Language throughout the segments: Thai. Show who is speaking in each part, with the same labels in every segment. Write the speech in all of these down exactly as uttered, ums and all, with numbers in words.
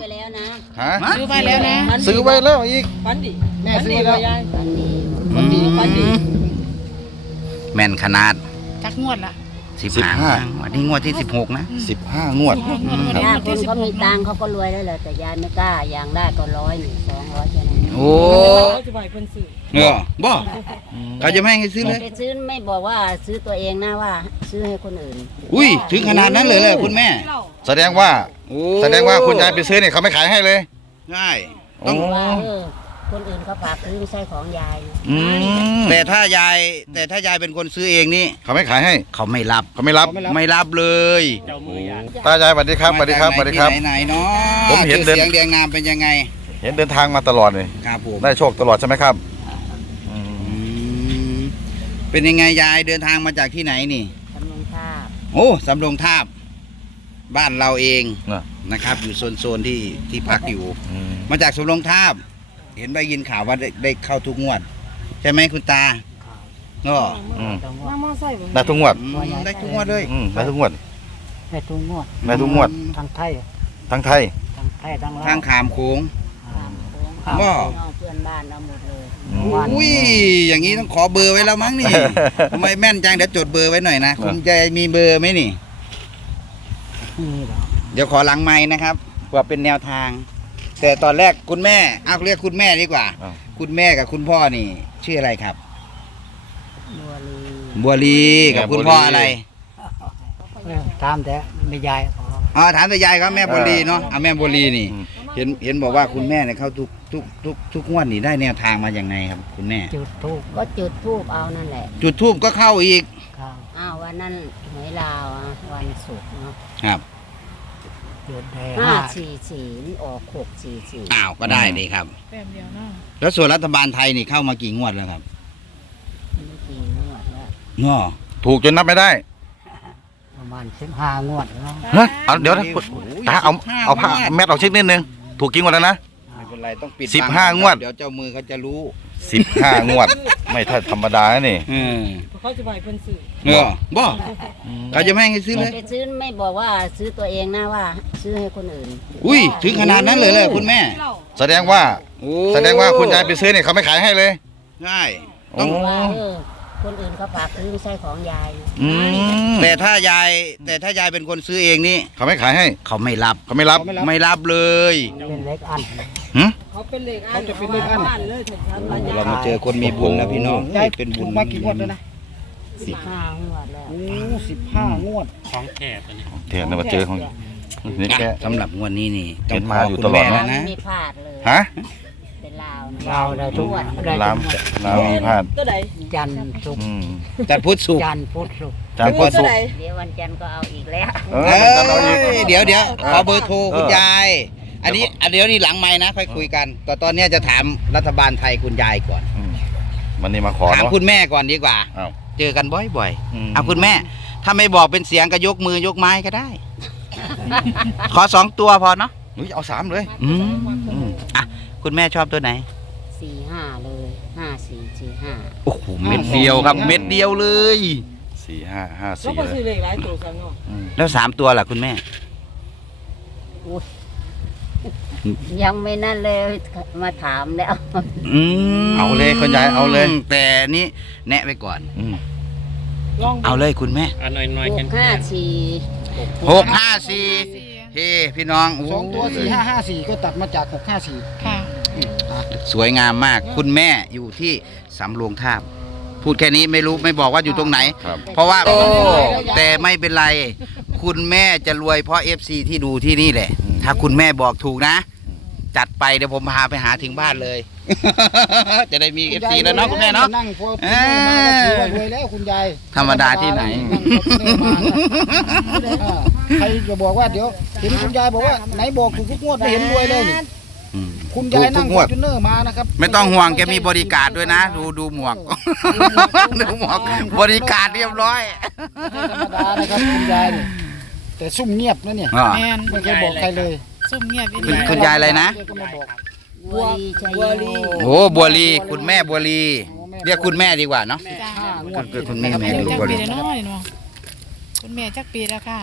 Speaker 1: แล้วนะ
Speaker 2: ฮะ
Speaker 3: ซื้อไปแล้วนะ
Speaker 2: ซื้อไว้แล้วอีก
Speaker 4: ฟันดิ
Speaker 5: แม่ซื้อแล้ว
Speaker 1: ฟันดี
Speaker 4: ฟันดีฟันดี
Speaker 6: แม่นขนาด
Speaker 3: จักงวดละ
Speaker 6: สิบห้าวันนี้งวดที่สิบหกนะ
Speaker 2: สิบห้างวด
Speaker 1: ถ้าคนเขามีตังเขาก็รวยได้เลยแต่ยายไม่กล้าอย่างได้ก็ร้อยหนึ่งสองร้อยแค่นั้น
Speaker 6: โอ้
Speaker 4: เขาจะไปเพิ่นซื้อ
Speaker 6: เออบ่เขาจะไม่ให้ซื้อเลย
Speaker 1: ไปซื้อไม่บอกว่าซื้อตัวเองนะว่าซื้อให้คนอื่น
Speaker 6: อุ้ยถึงขนาดนั้นเลยเลยคุณแม่
Speaker 2: แสดงว่าแสดงว่าคุณยายไปซื้อเนี่ยเขาไม่ขายให้เลย
Speaker 6: ง่าย
Speaker 1: ต้องว่าเออคนอื่นเขาฝากซื้อไม่ใช่ของยาย
Speaker 6: แต่ถ้ายายแต่ถ้ายายเป็นคนซื้อเองนี่
Speaker 2: เขาไม่ขายให้
Speaker 6: เขาไม่รับ
Speaker 2: เขาไม่รับ
Speaker 6: ไม่รับเลย
Speaker 2: ตายายสวัสดีครับสวัสดีครับสวัสดีครับ
Speaker 6: ไหนเนาะ
Speaker 2: ผมเห็น
Speaker 6: เสียงเรียงนามเป็นยังไง
Speaker 2: เห็นเดินทางมาตลอดเลย
Speaker 6: ครับผม
Speaker 2: ได้โชคตลอดใช่ไหมครับ
Speaker 6: เป็นยังไงยายเดินทางมาจากที่ไหนนี่
Speaker 1: สำโรงทาบ
Speaker 6: โอ้สำโรงทาบบ้านเราเองนะครับ อยู่โซนๆที่ที่พักอยู่มาจากสำโรงทาบเห็นได้ยินข่าวว่าได้ได้เข้าทุกงวดใช่ไหมคุณตาก็
Speaker 2: ได้ทุกงวด
Speaker 6: ได้ทุกงวดเลย
Speaker 2: ได้ทุกงวด
Speaker 5: ได้ทุกงวด
Speaker 2: ได้ทุกงวด
Speaker 5: ทางไทย
Speaker 2: ทางไทย
Speaker 5: ทางไทยทางลาว
Speaker 6: ทางขามโค้ง
Speaker 1: ก็เพื่อนบ้านเราหมดเลย
Speaker 6: อุ้ยอย่างนี้ต้องขอเบอร์ไว้แล้วมั้งนี่ทำไมแม่นจังเดี๋ยวจดเบอร์ไว้หน่อยนะคุณจะมีเบอร์ไหมนี่เดี๋ยวขอหลังไม้นะครับเพื่อเป็นแนวทางแต่ตอนแรกคุณแม่เอาเรียกคุณแม่ดีกว่าคุณแม่กับคุณพ่อนี่ชื่ออะไรครับ
Speaker 1: บัวลี
Speaker 6: บัวลีกับคุณพ่ออะไร
Speaker 5: ถามแต่ไม่ยาย
Speaker 6: อ๋อถามแต่ยายครับแม่บัวลีเนาะเอาแม่บัวลีนี่เห็นเห็นบอกว่าคุณแม่เนี่ยเขาทุกทุกทุกทุกงวดนี่ได้แนวทางมาอย่างไงครับคุณแม่
Speaker 1: จุดทูบก็จุดทูบเอานั่นแหละ
Speaker 6: จุดทูบก็เข้าอีก
Speaker 1: อ้าววันนั้นหวยลาววันศุกร์เนาะ
Speaker 6: ครับ
Speaker 1: ห้าสี่สี่ออกหกสี่สี่
Speaker 6: อ้าวก็ได้เลยครับ
Speaker 3: แต้มเดียวเนาะ
Speaker 6: แล้วส่วนรัฐบาลไทยนี่เข้ามากี่งวดแล้วครับ
Speaker 1: กี่งวดแล้ว
Speaker 6: เนาะ
Speaker 2: ถูกจนนับไม่ได้
Speaker 5: ประมาณสิบห้างวดแล้ว
Speaker 2: ฮะเอาเดี๋ยวตาเอาเอาผ้าแมทเอาเช็คนิดนึงถูกกี่งวดแล้วนะ
Speaker 6: ไม่เป็นไรต้องปิด
Speaker 2: สิบห้างวด
Speaker 6: เดี๋ยวเจ้ามือเขาจะรู้
Speaker 2: สิบห้างวดไม่ถ้าธรรมดานี่
Speaker 4: เขาจะไปเพิ่นซื้อ
Speaker 6: เออบ่เขาจะไม่ให้ซื้อเลย
Speaker 1: ไปซื้อไม่บอกว่าซื้อตัวเองนะว่าซื้อให้คนอื่น
Speaker 6: อุ้ยถึงขนาดนั้นเลยเลยคุณแม่
Speaker 2: แสดงว่าแสดงว่าคุณยายไปซื้อเนี่ยเขาไม่ขายให้เลย
Speaker 6: ง่าย
Speaker 1: ต้องว่าเออคนอื่นเขาฝากซื้อไม่ใช่ของยาย
Speaker 6: แต่ถ้ายายแต่ถ้ายายเป็นคนซื้อเองนี่
Speaker 2: เขาไม่ขายให้
Speaker 6: เขาไม่รับ
Speaker 2: เขาไม่รับ
Speaker 6: ไม่รับเลย
Speaker 5: เป็นเล็กอัน
Speaker 4: เขาเป็นเล็กอันเขาจะเป็นเล็กอันเลย
Speaker 6: เรามาเจอคนมีบุญแล้วพี่น้องเป็นบุญ
Speaker 5: มากี่งวดแล้วนะ
Speaker 1: สิบห้างวดแล้ว
Speaker 5: โอ้สิบห้างวด
Speaker 3: ของแถบอันนี้
Speaker 2: ของแถบนะมาเจอของ
Speaker 6: นี่แค่สำหรับงวดนี้นี่
Speaker 2: เห็นมาอยู่ตลอดนะ
Speaker 1: ไม่พลาดเลย
Speaker 2: ฮะ
Speaker 1: เป็นลาว
Speaker 5: ลาวได้ทุกวัน
Speaker 2: ลาวลาวมีพลาด
Speaker 5: จันทร์ศุกร์
Speaker 6: จันทร์พุธศุกร์
Speaker 5: จันทร์พุธศุกร์
Speaker 2: จันทร์พุธศุกร์
Speaker 1: เดี๋ยววันจันทร์ก็เอาอีกแล้ว
Speaker 6: เดี๋ยวเดี๋ยวขอเบอร์โทรคุณยายอันนี้อันเดี๋ยวนี้หลังไม้นะค่อยคุยกันแต่ตอนนี้จะถามรัฐบาลไทยคุณยายก่อน
Speaker 2: วันนี้มาขอ
Speaker 6: ถามคุณแม่ก่อนดีกว่าเจอกันบ่อยๆเอาคุณแม่ถ้าไม่บอกเป็นเสียงก็ยกมือยกไม้ก็ได้ขอสองตัวพอเนาะ
Speaker 2: หนูเอาสามเลย
Speaker 6: อืมอ่ะคุณแม่ชอบตัวไหน
Speaker 1: สี่ห้าเลยห้าสี่สี่ห้า
Speaker 6: โอ้โหเม็ดเดียวครับเม็ดเดียวเลย
Speaker 2: สี่ห้าห้าสี่
Speaker 4: แล้วก็ซื้อเลขหลายตัวกันเนาะ
Speaker 6: แล้วสามตัวล่ะคุณแม่
Speaker 1: ยังไม่นั่นเลยมาถามแล้ว
Speaker 2: เอาเลยคุณยายเอาเลย
Speaker 6: แต่นี้แนะไปก่อนเอาเลยคุณแม่
Speaker 1: หกห้าสี่
Speaker 6: หกห้าสี่เฮ้พี่น้อง
Speaker 5: สองตัวสี่ห้าห้าสี่ก็ตัดมาจากหกห้าสี่
Speaker 3: ค่ะ
Speaker 6: สวยงามมากคุณแม่อยู่ที่สำโรงทาบพูดแค่นี้ไม่รู้ไม่บอกว่าอยู่ตรงไหนเพราะว่าโอ้แต่ไม่เป็นไรคุณแม่จะรวยเพราะ เอฟ ซี ที่ดูที่นี่แหละถ้าคุณแม่บอกถูกนะจัดไปเดี๋ยวผมพาไปหาถึงบ้านเลยจะได้มี เอฟ ซี แล้วเนาะคุณแม่เนาะ
Speaker 5: นั่งพอมาก็ถือว่ารวยแล้วคุณยาย
Speaker 6: ธรรมดาที่ไหน
Speaker 5: ใครจะบอกว่าเดี๋ยวเห็นคุณยายบอกว่าไหนบอกถูกทุกงวดไม่เห็นรวยเลยคุณยายนั่งฟอร์จูเนอร์มานะครับ
Speaker 6: ไม่ต้องห่วงแกมีบริการด้วยนะดูดูหมวกดูหมวกบริการเรียบร้อย
Speaker 5: ธรรมดานะครับคุณยายแต่ซุ่มเงียบนะเนี่ยไม่เคยบอกใครเลย
Speaker 3: ซุ่มเงียบ
Speaker 6: คุณยายอะไรนะ
Speaker 1: บัวลี
Speaker 6: โอ้บัวลีคุณแม่บัวลีเรียกคุณแม่ดีกว่าเนาะคุณแม่แม่
Speaker 3: จักปีแล้วน้อยเนาะคุณแม่จักปีแล้วค่ะ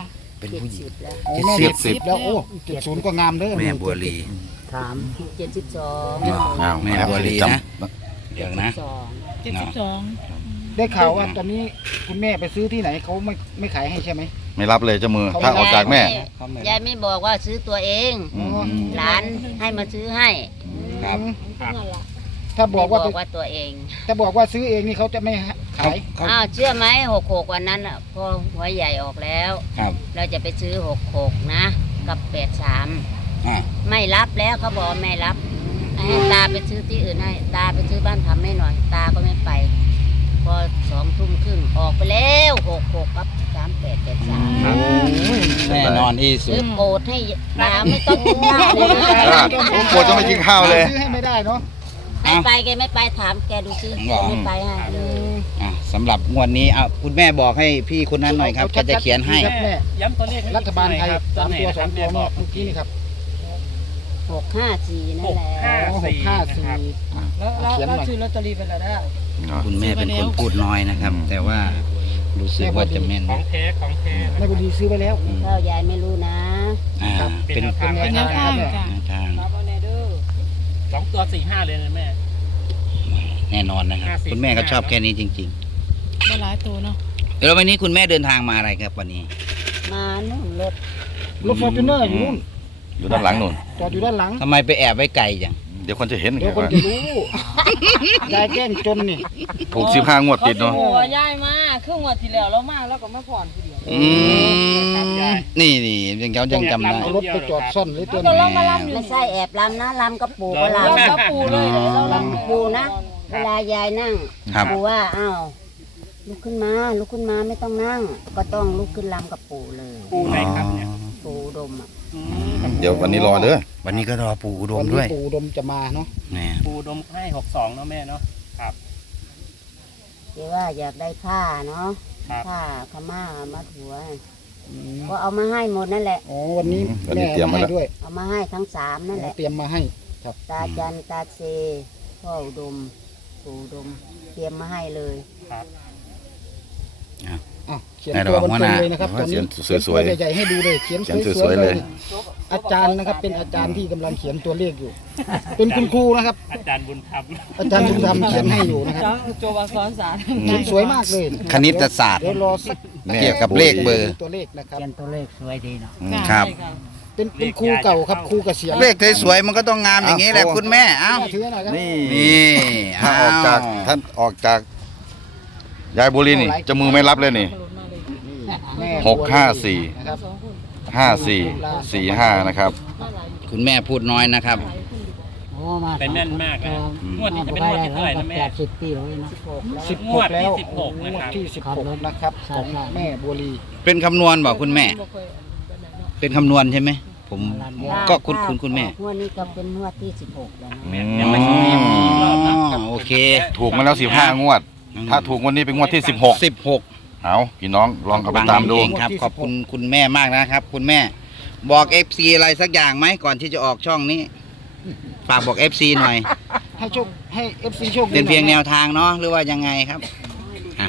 Speaker 6: เป็น
Speaker 1: เจ็ด
Speaker 6: ผู้หญิ
Speaker 1: สิ
Speaker 6: ง
Speaker 1: บแล้ว
Speaker 5: โอ้แม่
Speaker 6: เจ็
Speaker 5: เจ็
Speaker 6: ด
Speaker 5: ด
Speaker 6: สิ
Speaker 5: สิ
Speaker 6: บ
Speaker 5: บแล้วโอ้เจ็ดศูนย์ก็งามเด้อ
Speaker 6: แม่บัวลี
Speaker 1: สามเจ็ดสิบสอง
Speaker 6: อ้าวแม่บัวลี
Speaker 2: จ
Speaker 6: นะเดี๋ยวนะ
Speaker 1: สอง
Speaker 3: เจ็ดสิบสอง
Speaker 5: ได้ข่าวว่าตอนนี้คุณแม่ไปซื้อที่ไหนเขาไม่ไม่ขายให้ใช่ไหม
Speaker 2: ำไม่รับเลยเจ้ามือถ้าออกจากแม่
Speaker 1: ยายไม่บอกว่าซื้อตัวเอง
Speaker 2: อืม
Speaker 1: หลานให้มาซื้อให้
Speaker 6: ครับ
Speaker 5: ถ้าบอกว่า
Speaker 1: ไม่
Speaker 5: ไป
Speaker 1: บอกว่าตัวเอง
Speaker 5: ถ้าบอกว่าซื้อเองนี่เขาจะไม่ขาย
Speaker 6: เขา
Speaker 1: อ้าวเชื่อไหมหกหกวันนั้นอ่ะพอหัวใหญ่ออกแล้ว
Speaker 6: ครับ
Speaker 1: เราจะไปซื้อหกหกนะ กับแปดสาม
Speaker 6: อ่า
Speaker 1: ไม่รับแล้วเขาบอกไม่รับให้ตาไปซื้อที่อื่นให้ตาไปซื้อบ้านทำให้หน่อย ตาก็ไม่ไป พอสองทุ่มครึ่งออกไปแล้วหกหกกับสามแปดแปดสาม
Speaker 6: แน่นอนที่สุ
Speaker 1: ซื้อ
Speaker 6: ด
Speaker 1: โกรธให้ตาไม่ต้องกินข้าวเลยนะ
Speaker 2: อ่ะผมกลัวจะไม่กินข้าวเลย
Speaker 5: ซื้อให้ไม่ได้เนาะ
Speaker 1: ไม่ไปแกไม่ไปถามแกดูซิแกไม่ไปให้
Speaker 6: อ่ะสำหรับงวดนี้เอาคุณแม่บอกให้พี่คนนั้นหน่อยครับแกจะเขียนให้
Speaker 5: ครับแม่
Speaker 4: ย้ำตัวเลขให้
Speaker 5: รัฐบาลไทย
Speaker 4: ครับ
Speaker 5: สามตัวสองตัว
Speaker 4: แม่บ
Speaker 5: เมื่
Speaker 4: อก
Speaker 5: อกี้นี่ครับ
Speaker 1: หกห้าสี่นั่นแหละ
Speaker 5: โอ้หกห้าสี่
Speaker 4: แล้วแล้ว
Speaker 5: เขียนหน่
Speaker 4: แล้
Speaker 5: อ
Speaker 4: วย ซื้อลอตเตอรี่ไปแล้วได้
Speaker 6: คุณแม่เป็นคนพูดน้อยนะครับ แต่ว่ารู้สึกว่าจะแม่น
Speaker 3: ของแท้ของแท้
Speaker 5: แม่บุรีซื้อไปแล้ว
Speaker 1: ข้าวยายไม่รู้นะ
Speaker 6: อ่าเป็น
Speaker 3: เป็น
Speaker 5: เป็น
Speaker 3: แน
Speaker 5: แน
Speaker 3: ว
Speaker 5: ว
Speaker 3: ทา
Speaker 5: ทาง ง
Speaker 3: จ้ะ
Speaker 6: แนวทาง
Speaker 4: ครับเอาแน่เด้อ
Speaker 3: สองตัวสี่ห้าเลยนะแม่
Speaker 6: แน่นอนนะครับ
Speaker 3: ห้าสิบ
Speaker 6: คุณแม่ก็ชอบแค่นี้จริง
Speaker 3: ได้หลายตัวเนาะ
Speaker 6: ๆแล้ววันนี้คุณแม่เดินทางมาอะไรครับวันนี้
Speaker 1: มานู่นรถ
Speaker 5: รถฟอร์จูเนอร์อยู่นู่น
Speaker 2: อยู่ด้านหลังนู่น
Speaker 5: จอดอยู่ด้านหลัง
Speaker 6: ทำไมไปแอบไว้ไกลจัง
Speaker 2: เดี๋ยวคนจะเห็น
Speaker 5: เดี๋ยวคนจะรู้ยายแกล้งจนนี่
Speaker 2: ถูกสิบห้างวดติดเนาะ
Speaker 4: โอ้ยายมาครึ่งวันที่แล้วเรามาแล้วก็มาผ่อนทีเดียว
Speaker 6: อืมนี่นี่ยังเขายังจำได้
Speaker 5: เอารถไปจอดซ่อนหรือตัว
Speaker 4: ก็
Speaker 5: นี้
Speaker 4: เรามาลำอยู่
Speaker 1: ไม่ใช่แอบลำนะลำกับปู่ก็
Speaker 4: เรา
Speaker 1: ลำ
Speaker 4: ก็ปูเลยเดี๋ยวเราลำ
Speaker 1: ปู่นะ เวลายายนั่ง
Speaker 6: ครับ
Speaker 1: ปู่ว่าอ้าวลุกขึ้นมาลุกขึ้นมาไม่ต้องนั่ง ก็ต้องลุกขึ้นลำกับปู่เลย
Speaker 3: ปูไหนครับเนี่ย
Speaker 1: ปู่อุดมอ่ะ
Speaker 2: เดี๋ยววันนี้รอเด้อ
Speaker 6: วันนี้ก็รอปู่อุด
Speaker 5: วั
Speaker 6: ม
Speaker 5: น
Speaker 6: ด้
Speaker 5: นี้
Speaker 6: วย
Speaker 5: ปู่อุดมจะมาเนาะ
Speaker 6: นี่
Speaker 3: ปูดมให้หกสองเนาะแม่เนาะครับ
Speaker 1: เดี๋ยวว่าอยากได้ผ้าเนาะ
Speaker 3: ครับ
Speaker 1: ผ้าขม่ามาถัวก็เอามาให้หมดนั่นแหละ
Speaker 5: อ๋อวันนี้
Speaker 2: วันนี้
Speaker 5: แม่
Speaker 2: เตรียม
Speaker 5: มา
Speaker 2: มา
Speaker 5: ให้
Speaker 2: แล้ว
Speaker 5: ด้วย
Speaker 1: เอามาให้ทั้งสามนั่นแหละ
Speaker 5: เตรียมมาให้ครับ
Speaker 1: ตาจันตาเซพ่ออุดมปู่อุดมเตรียมมาให้เลย
Speaker 3: ครับ
Speaker 5: อ่ะเขียนตัวบนตรงเลยนะครับตอนนี้
Speaker 2: เขียนสวยๆ
Speaker 5: ตัวใหญ่ๆให้ดูเลยเขียน
Speaker 2: เขียน
Speaker 5: ส
Speaker 2: ส
Speaker 5: ว
Speaker 2: วย ย
Speaker 5: ๆ
Speaker 2: ๆ
Speaker 5: เล
Speaker 2: เลย ย
Speaker 5: อาจารย์นะครับ เป็นอาจารย์ที่กำลังเขียนตัวเลขอยู่ เป็นคุณครูนะครับ
Speaker 3: อาจารย์บุญธรรม
Speaker 5: อาจารย์บุญธรรมเขียนให้อยู่นะครับ
Speaker 4: จ้าโจวาสอนสาร
Speaker 5: เขียนสวยมากเลย
Speaker 6: คณิตศาสตร์
Speaker 5: เดี๋ยวรอสัก
Speaker 6: เกี่ยวกับเลขเบอร์
Speaker 5: ตัวเลขนะครับ
Speaker 1: เขียนตัวเลขสวยดีเนาะ
Speaker 2: อืม
Speaker 6: ครับ
Speaker 5: เป็นเป็นครูเก่าครับครูเกษียณ
Speaker 6: เลขสวยๆมันก็ต้องงามอย่างนี้แหละคุณแม่เอ้า
Speaker 5: ถือหน่อยครับ
Speaker 2: นี่
Speaker 6: นี่
Speaker 2: ถ้าออกจากท่านออกจากยายบุรีนี่เจะมือไม่รับเลยนี่
Speaker 5: แม่
Speaker 2: หกห้าสี่
Speaker 5: นะครับ
Speaker 2: ห้าสี่สี่ห้านะครับ
Speaker 6: คุณแม่พูดน้อยนะครับ
Speaker 3: เป็นแม่นมากนะงวดนี้จะเป็นงวดที่เท่าไหร่นะแม่
Speaker 5: สิบ
Speaker 3: ง
Speaker 5: ห
Speaker 3: ว
Speaker 5: ก
Speaker 3: ด
Speaker 5: แล้
Speaker 3: ที่
Speaker 5: ว
Speaker 3: สิบหกนะครับ
Speaker 5: งวดที่สิบหกนะครับของแม่บัวลี
Speaker 6: เป็นคำนวณบอกคุณแม่ เป็นคำนวณใช่ไหมผมก็คุณคุณคุณแม่
Speaker 1: งวดนี้ก็เป็นงวดที่สิบหกแล้วนะ
Speaker 3: แม่ยังไม่ถึงอีกรอบนะ
Speaker 6: อ๋อโอเค
Speaker 2: ถูกมาแล้วสิบห้างวด ถ้าถูกวันนี้เป็นงวดที่สิบหก
Speaker 6: สิบหก
Speaker 2: เอาพี่น้องลองเอาไปตามดู
Speaker 6: เองครับ ขอบคุณคุณแม่มากนะครับ คุณแม่ บอกเอฟซีอะไรสักอย่างไหมก่อนที่จะออกช่องนี้ฝากบอกเอฟซีหน่อย
Speaker 5: ให้โชคให้เอฟซีโชคดี
Speaker 6: เป็นเพียง
Speaker 5: ห
Speaker 6: แน
Speaker 5: อ
Speaker 6: วทางเนาะหรือว่ายังไงครับอ่ะ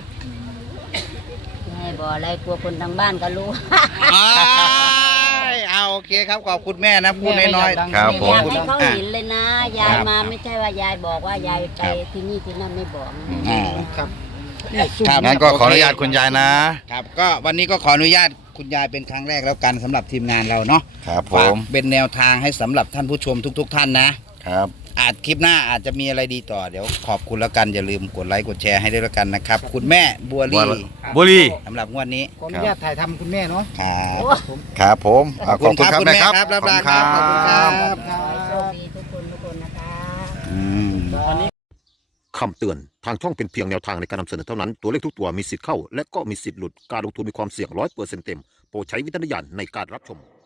Speaker 1: ให้บอกอะไรกลัวคนทางบ้านก็รู้
Speaker 6: อ้ายเอาโอเคครับขอบคุณแม่นะพูดน้อยๆ
Speaker 2: ครับผม
Speaker 1: อยากให้เขาเห็นเลยนะ ยายมาไม่ใช่ว่ายายบอกว่ายายไปที่นี่ที่นั่นไม่บอกนะ
Speaker 6: อ่า
Speaker 5: ครับนี่สู้
Speaker 6: ครับ
Speaker 2: งั้นก็ขออนุญาตคุณยายนะ
Speaker 6: ครับก็วันนี้ก็ขออนุญาตคุณยายเป็นครั้งแรกแล้วกันสำหรับทีมงานเราเนาะ
Speaker 2: ครับผ
Speaker 6: ฝาก
Speaker 2: ม
Speaker 6: เป็นแนวทางให้สำหรับท่านผู้ชมทุก ๆ ท่านนะครับ อาจคลิปหน้าอาจจะมีอะไรดีต่อเดี๋ยวขอบคุณแล้วกันอย่าลืมกดไลค์กดแชร์ให้ด้วยแล้วกันนะครับ คุณแม่บัว
Speaker 2: บัว
Speaker 6: ลี่
Speaker 2: บุรี
Speaker 6: สำหรับงวดนี้
Speaker 5: ขออนุญาตถ่ายทำคุณแม่เนาะ
Speaker 6: ครับ
Speaker 2: ครับผมอ่ะขอบคุณครับ
Speaker 6: ขอบคุณ
Speaker 2: แม่ครับ
Speaker 6: ครับ
Speaker 2: ขอบคุณ
Speaker 6: ครับขอบคุณครับ
Speaker 1: ขอให้โชคดีทุกคนทุกคนนะคะ
Speaker 6: อืม
Speaker 7: คำเตือน ทางช่องเป็นเพียงแนวทางในการนำเสนอเท่านั้น ตัวเลขทุกตัวมีสิทธิ์เข้า และก็มีสิทธิ์หลุด การลงทุนมีความเสี่ยงร้อยเปอร์เซ็นต์เต็ม โปรดใช้วิจารณญาณในการรับชม